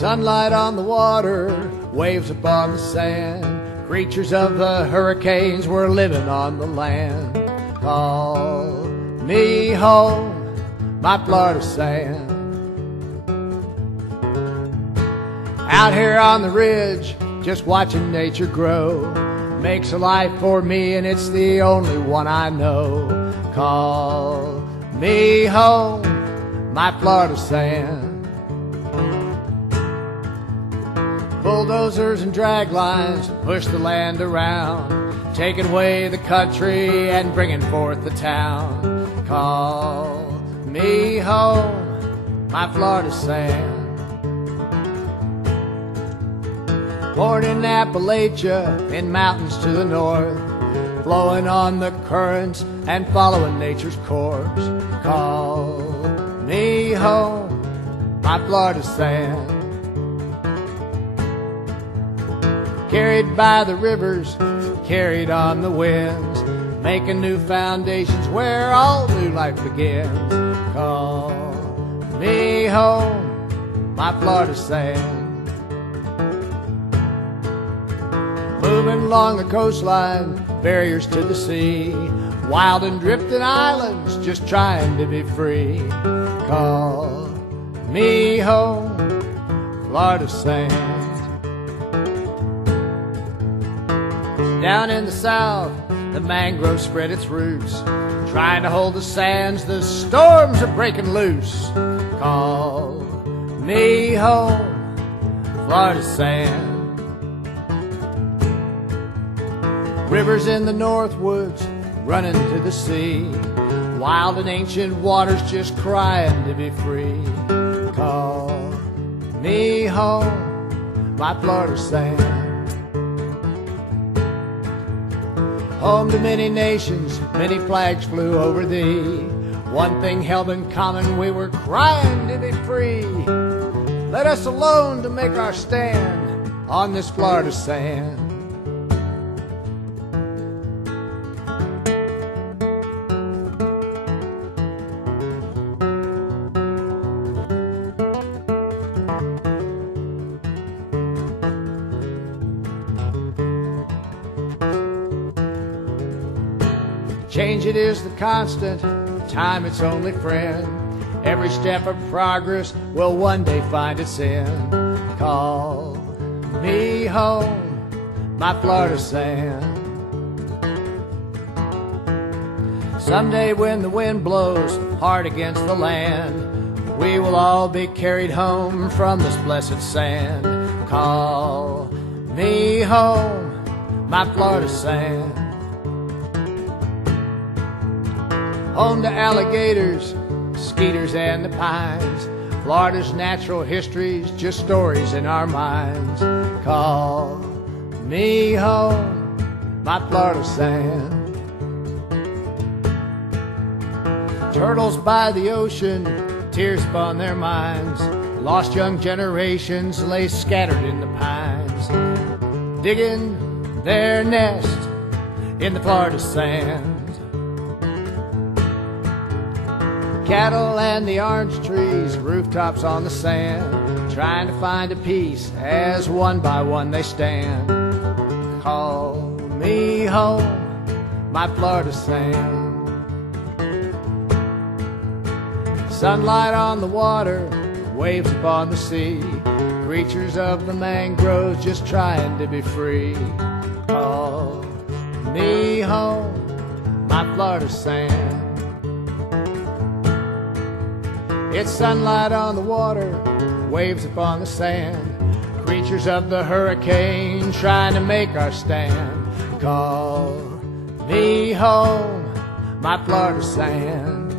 Sunlight on the water, waves upon the sand. Creatures of the hurricanes were living on the land. Call me home, my Florida sand. Out here on the ridge, just watching nature grow, makes a life for me and it's the only one I know. Call me home, my Florida sand. Bulldozers and drag lines push the land around, taking away the country and bringing forth the town. Call me home, my Florida sand. Born in Appalachia, in mountains to the north, flowing on the currents and following nature's course. Call me home, my Florida sand. Carried by the rivers, carried on the winds, making new foundations where all new life begins. Call me home, my Florida sand. Moving along the coastline, barriers to the sea, wild and drifting islands, just trying to be free. Call me home, Florida sand. Down in the south, the mangrove spread its roots, trying to hold the sands, the storms are breaking loose. Call me home, Florida sand. Rivers in the northwoods running to the sea, wild and ancient waters just crying to be free. Call me home, my Florida sand. Home to many nations, many flags flew over thee. One thing held in common, we were crying to be free. Let us alone to make our stand on this Florida sand. Change it is the constant, time its only friend. Every step of progress will one day find its end. Call me home, my Florida sand. Someday when the wind blows hard against the land, we will all be carried home from this blessed sand. Call me home, my Florida sand. Home to alligators, skeeters and the pines, Florida's natural history's just stories in our minds. Call me home, my Florida sand. Turtles by the ocean, tears upon their minds, lost young generations lay scattered in the pines, digging their nest in the Florida sand. Cattle and the orange trees, rooftops on the sand, trying to find a peace as one by one they stand. Call me home, my Florida sand. Sunlight on the water, waves upon the sea, creatures of the mangroves just trying to be free. Call me home, my Florida sand. It's sunlight on the water, waves upon the sand, creatures of the hurricane trying to make our stand. Call me home, my Florida sand.